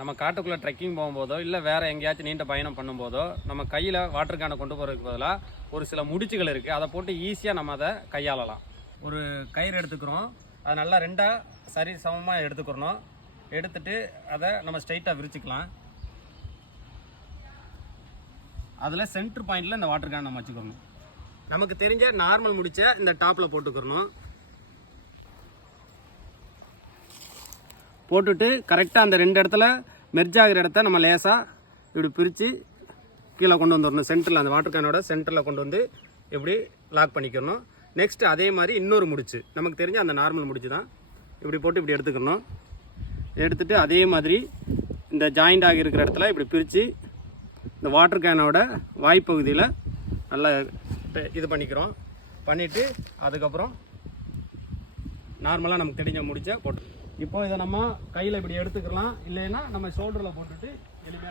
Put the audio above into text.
நம்ம காட்டுக்குள்ளே ட்ரெக்கிங் போகும்போதோ இல்லை வேறு எங்கேயாச்சும் நீண்ட பயணம் பண்ணும்போதோ நம்ம கையில் வாட்டர் கேனை கொண்டு போகிறதுக்கு பதிலாக ஒரு சில முடிச்சுகள் இருக்குது. அதை போட்டு ஈஸியாக நம்ம அதை கையாளலாம். ஒரு கயிறு எடுத்துக்கிறோம், அதை நல்லா ரெண்டாக சரி சமமாக எடுத்துக்கிறணும். எடுத்துட்டு அதை நம்ம ஸ்ட்ரைட்டாக விரிச்சிக்கலாம். அதில் சென்டர் பாயிண்டில் இந்த வாட்டர் கேன் நம்ம வச்சுக்கிறணும். நமக்கு தெரிஞ்ச நார்மல் முடிச்ச இந்த டாப்பில் போட்டுக்கிறணும். போட்டுட்டு கரெக்டாக அந்த ரெண்டு இடத்துல மெர்ஜ் ஆகிற இடத்த நம்ம லேசாக இப்படி பிரித்து கீழே கொண்டு வந்துடணும். சென்டரில் அந்த வாட்டர் கேனோட சென்டரில் கொண்டு வந்து இப்படி லாக் பண்ணிக்கணும். நெக்ஸ்ட் அதே மாதிரி இன்னொரு முடிச்சு நமக்கு தெரிஞ்ச அந்த நார்மல் முடிச்சு தான் இப்படி போட்டு இப்படி எடுத்துக்கணும். எடுத்துகிட்டு அதே மாதிரி இந்த ஜாயிண்ட் ஆகி இருக்கிற இடத்துல இப்படி பிரித்து இந்த வாட்டர் கேனோட வாய்ப்பகுதியில் நல்லா இது பண்ணிக்கிறோம். பண்ணிவிட்டு அதுக்கப்புறம் நார்மலாக நமக்கு தெரிஞ்ச முடிச்ச போட்டு இப்போ இதை நம்ம கையில் இப்படி எடுத்துக்கலாம். இல்லைன்னா நம்ம ஷோல்டரில் போட்டுட்டு எளிமையாக